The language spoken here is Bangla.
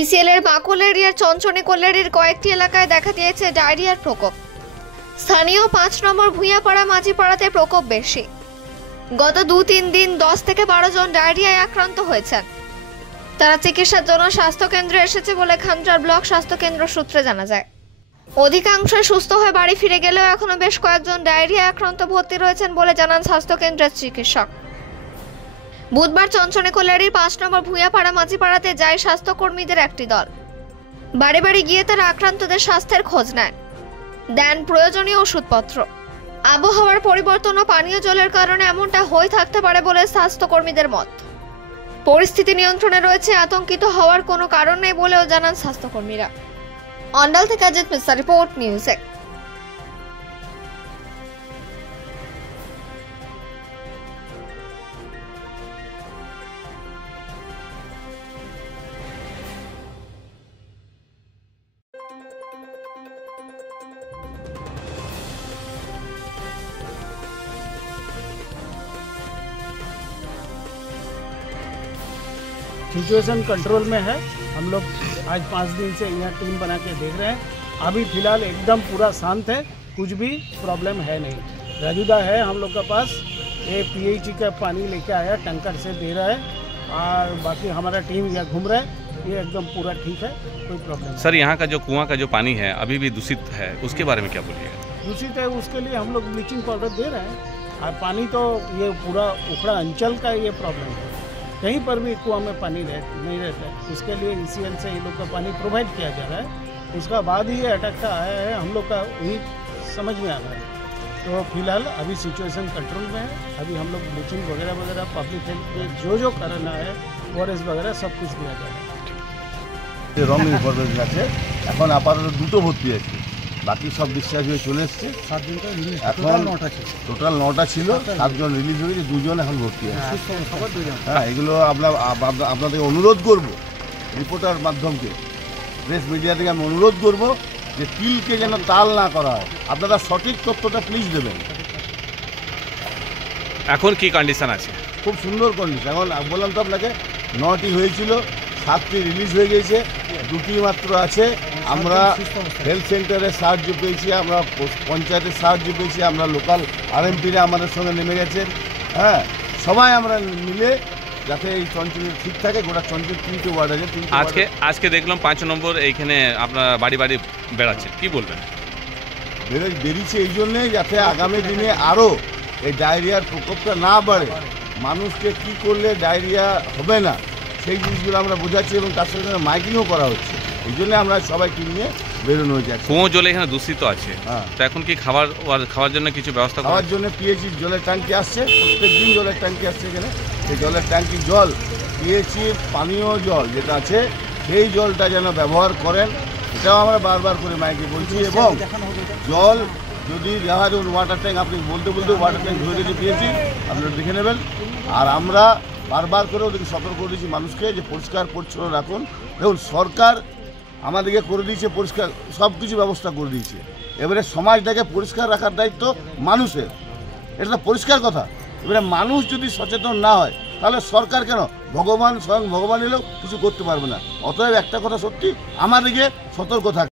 ইসিএল এর বাকুল এরিয়ার চঞ্চনী কল্যাণীর কয়েকটি এলাকায় দেখা দিয়েছে ডায়রিয়ার প্রকোপ। স্থানীয় ৫ নম্বর ভূঁইয়াপাড়া মাঝিপাড়াতে প্রকোপ বেশি। গত ২-৩ দিন ১০ থেকে ১২ জন ডায়রিয়ায় আক্রান্ত হয়েছেন। তারা চিকিৎসার জন্য স্বাস্থ্যকেন্দ্রে এসেছে বলে খানজার ব্লক স্বাস্থ্যকেন্দ্র সূত্রে জানা যায়। অধিকাংশই সুস্থ হয়ে বাড়ি ফিরে গেলেও এখনো বেশ কয়েকজন ডায়রিয়া আক্রান্ত ভর্তি রয়েছেন বলে জানান স্বাস্থ্যকেন্দ্রের চিকিৎসক। বুধবার চঞ্চনী কল্যাণীর ৫ নম্বর ভূঁইয়াপাড়া মাঝিপাড়াতে যায় স্বাস্থ্যকর্মীদের একটি দল। বাড়ি বাড়ি গিয়ে তারা আক্রান্তদের স্বাস্থ্যের খোঁজ নেয়, দেন প্রয়োজনীয় ওষুধপত্র। আবহাওয়ার পরিবর্তন ও পানীয় জলের কারণে এমনটা হয়ে থাকতে পারে বলে স্বাস্থ্যকর্মীদের মত। পরিস্থিতি নিয়ন্ত্রণে রয়েছে, আতঙ্কিত হওয়ার কোনো কারণ নেই বলেও জানান স্বাস্থ্যকর্মীরা। অন্ডাল থেকে Ajit Mishra, report news ১। Situation control में है। हम लोग आज 5 दिन से यहाँ टीम बना के देख रहे हैं। अभी फिलहाल एकदम पूरा शांत है, कुछ भी प्रॉब्लम है नहीं। राजूदा है हम लोग का पास, ये पीएचई का पानी लेके आया, टैंकर से दे रहा है, और बाकी हमारा टीम यहाँ घूम रहा है, ये एकदम पूरा ठीक है, कोई प्रॉब्लम नहीं। सर, यहाँ का जो कुआं का जो पानी है अभी भी दूषित है, उसके बारे में क्या बोलिएगा? दूषित है, उसके लिए हम लोग ब्लीचिंग पाउडर दे रहे हैं। और पानी तो ये पूरा उखड़ा अंचल का ये प्रॉब्लम है, कहीं पर भी कुआं में पानी नहीं रहता है। उसके लिए इसीएल से ये लोग का पानी प्रोवाइड किया जा रहा है। उसका बाद ही ये अटैक का आया है, हम लोग का वही समझ में आ रहा है। तो फिलहाल अभी सिचुएशन कंट्रोल में है। अभी हम लोग ब्लीचिंग वगैरह पब्लिक हेल्थ के जो करना है, ओआरएस वगैरह सब कुछ दिया जा रहा है। रंग इनफरमेशन আছে এখন আপাতত দুটো ভর্তি আছে, বাকি সব ডিসচার্জ হয়ে চলে এসছে। 7 দিন টোটাল 9টা ছিল, 7 জন রিলিজ হয়েছে, 2 জন এখন ভর্তি আছে। হ্যাঁ, এগুলো আপনাদের অনুরোধ করব, রিপোর্টার মাধ্যমকে, প্রেস মিডিয়া থেকে আমি অনুরোধ করব যে তিলকে যেন তাল না করা হয়। আপনারা সঠিক তথ্যটা প্লিজ দেবেন। এখন কি কন্ডিশন আছে? খুব সুন্দর কন্ডিশন। এখন বললাম তো আপনাকে, 9টি হয়েছিল, 7টি রিলিজ হয়ে গেছে, 2টি মাত্র আছে। আমরা হেলথ সেন্টারে সাহায্য পেয়েছি, আমরা পঞ্চায়েতের সাহায্য পেয়েছি, আমরা লোকাল আরএমপিরা আমাদের সঙ্গে নেমে গেছেন। হ্যাঁ, সবাই আমরা মিলে যাতে এই চঞ্চল ঠিক থাকে। গোটা চঞ্চল 3টে ওয়ার্ড আছে। আজকে দেখলাম 5 নম্বর এইখানে আপনার বাড়ি বাড়ি বেড়াচ্ছে, কি বলবেন? বেরিয়েছে এই জন্যেই যাতে আগামী দিনে আরও এই ডায়রিয়ার প্রকোপটা না বাড়ে, মানুষকে কি করলে ডায়রিয়া হবে না সেই জিনিসগুলো আমরা বোঝাচ্ছি, এবং তার সঙ্গে মাইকিংও করা হচ্ছে। এই জন্য আমরা সবাইকে নিয়ে বেরোনো হয়ে যাচ্ছে। কুয়ো জল এখানে দূষিত আছে, তো এখন কি খাওয়ার জন্য কিছু ব্যবস্থা? খাওয়ার জন্য পিএইচই জলের ট্যাঙ্কি আসছে, প্রত্যেকদিন জলের ট্যাঙ্কি আসছে এখানে। সেই জলের ট্যাঙ্কি জল, পিএইচই পানীয় জল যেটা আছে সেই জলটা যেন ব্যবহার করেন, এটাও আমরা বারবার করে মাইকে বলছি। এবং জল যদি দেখা যায় ওয়াটার ট্যাঙ্ক, আপনি বলতে ওয়াটার ট্যাঙ্ক ধরে দিতে পেয়েছি, আপনারা দেখে নেবেন। আর আমরা বারবার করে ওদেরকে সতর্ক করে দিয়েছি মানুষকে যে পরিষ্কার পরিচ্ছন্ন রাখুন। দেখুন, সরকার আমাদেরকে করে দিয়েছে পরিষ্কার, সব কিছু ব্যবস্থা করে দিয়েছে। এবারে সমাজটাকে পরিষ্কার রাখার দায়িত্ব মানুষের, এটা তো পরিষ্কার কথা। এবারে মানুষ যদি সচেতন না হয় তাহলে সরকার কেন, ভগবান, স্বয়ং ভগবান এলেও কিছু করতে পারবে না। অতএব একটা কথা সত্যি, আমাদেরকে সতর্ক থাকবে।